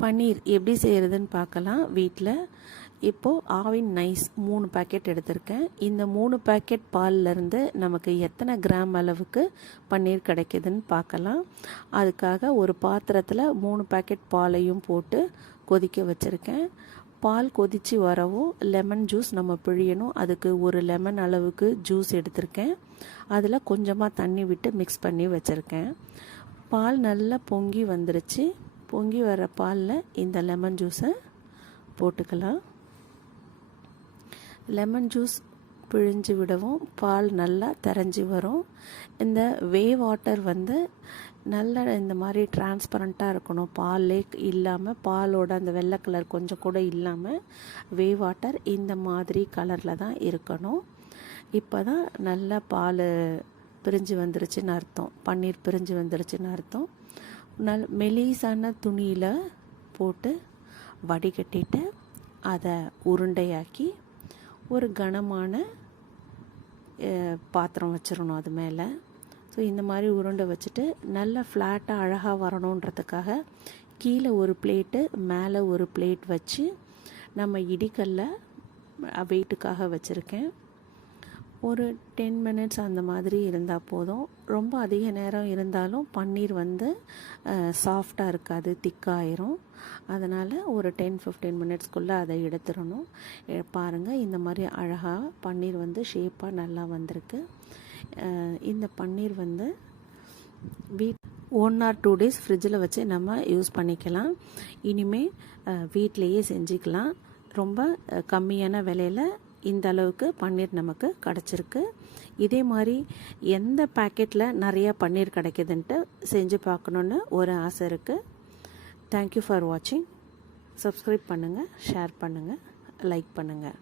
பன்னீர் எப்படி செய்கிறதுன்னு பார்க்கலாம் வீட்டில். இப்போது ஆவின் நைஸ் 3 பேக்கெட் எடுத்திருக்கேன். இந்த 3 பேக்கெட் பால்லேருந்து நமக்கு எத்தனை கிராம் அளவுக்கு பன்னீர் கிடைக்குதுன்னு பார்க்கலாம். அதுக்காக ஒரு பாத்திரத்தில் 3 பேக்கெட் பாலையும் போட்டு கொதிக்க வச்சுருக்கேன். பால் கொதித்து வரவும் லெமன் ஜூஸ் நம்ம பிழியணும். அதுக்கு ஒரு லெமன் அளவுக்கு ஜூஸ் எடுத்திருக்கேன். அதில் கொஞ்சமாக தண்ணி விட்டு மிக்ஸ் பண்ணி வச்சுருக்கேன். பால் நல்லா பொங்கி வந்துருச்சு. பொங்கி வர பாலில் இந்த லெமன் ஜூஸை போட்டுக்கலாம். லெமன் ஜூஸ் பிழிஞ்சு விடவும் பால் நல்லா திரஞ்சி வரும். இந்த வே வாட்டர் நல்லா இந்த மாதிரி டிரான்ஸ்பரண்ட்டாக இருக்கணும். பாலே இல்லாமல், பாலோட அந்த வெள்ளை கலர் கொஞ்சம் கூட இல்லாமல் வே வாட்டர் இந்த மாதிரி கலரில் தான் இருக்கணும். இப்போ தான் நல்லா பால் பிரிஞ்சு வந்துருச்சுன்னு அர்த்தம். பன்னீர் பிரிஞ்சு வந்துருச்சுன்னு அர்த்தம். மெலிசான துணியில் போட்டு வடிகட்டிட்டு அதை உருண்டையாக்கி ஒரு கனமான பாத்திரம் வச்சிடணும் அது மேலே. ஸோ இந்த மாதிரி உருண்டை வச்சுட்டு நல்லா ஃப்ளாட்டாக அழகாக வரணுன்றதுக்காக கீழே ஒரு பிளேட்டு மேலே ஒரு பிளேட் வச்சு நம்ம இடிக்கல்ல வெயிட்டுக்காக வச்சுருக்கேன். ஒரு 10 மினிட்ஸ் அந்த மாதிரி இருந்தால் போதும். ரொம்ப அதிக நேரம் இருந்தாலும் பன்னீர் சாஃப்டாக இருக்காது, திக்காயிரும். அதனால் ஒரு 10-15 மினிட்ஸ்க்குள்ளே அதை எடுத்துடணும். பாருங்கள், இந்த மாதிரி அழகாக பன்னீர் ஷேப்பாக நல்லா வந்திருக்கு. இந்த பன்னீர் 1 or 2 days ஃப்ரிட்ஜில் வச்சு நம்ம யூஸ் பண்ணிக்கலாம். இனிமேல் வீட்டிலையே செஞ்சுக்கலாம். ரொம்ப கம்மியான விலையில் இந்த அளவுக்கு பன்னீர் நமக்கு கிடச்சிருக்கு. இதே மாதிரி எந்த பேக்கெட்டில் நிறையா பன்னீர் கிடைக்குதுன்ட்டு செஞ்சு பார்க்கணுன்னு ஒரு ஆசை இருக்குது. தேங்க்யூ ஃபார் வாட்சிங். சப்ஸ்கிரைப் பண்ணுங்கள், ஷேர் பண்ணுங்கள், லைக் பண்ணுங்கள்.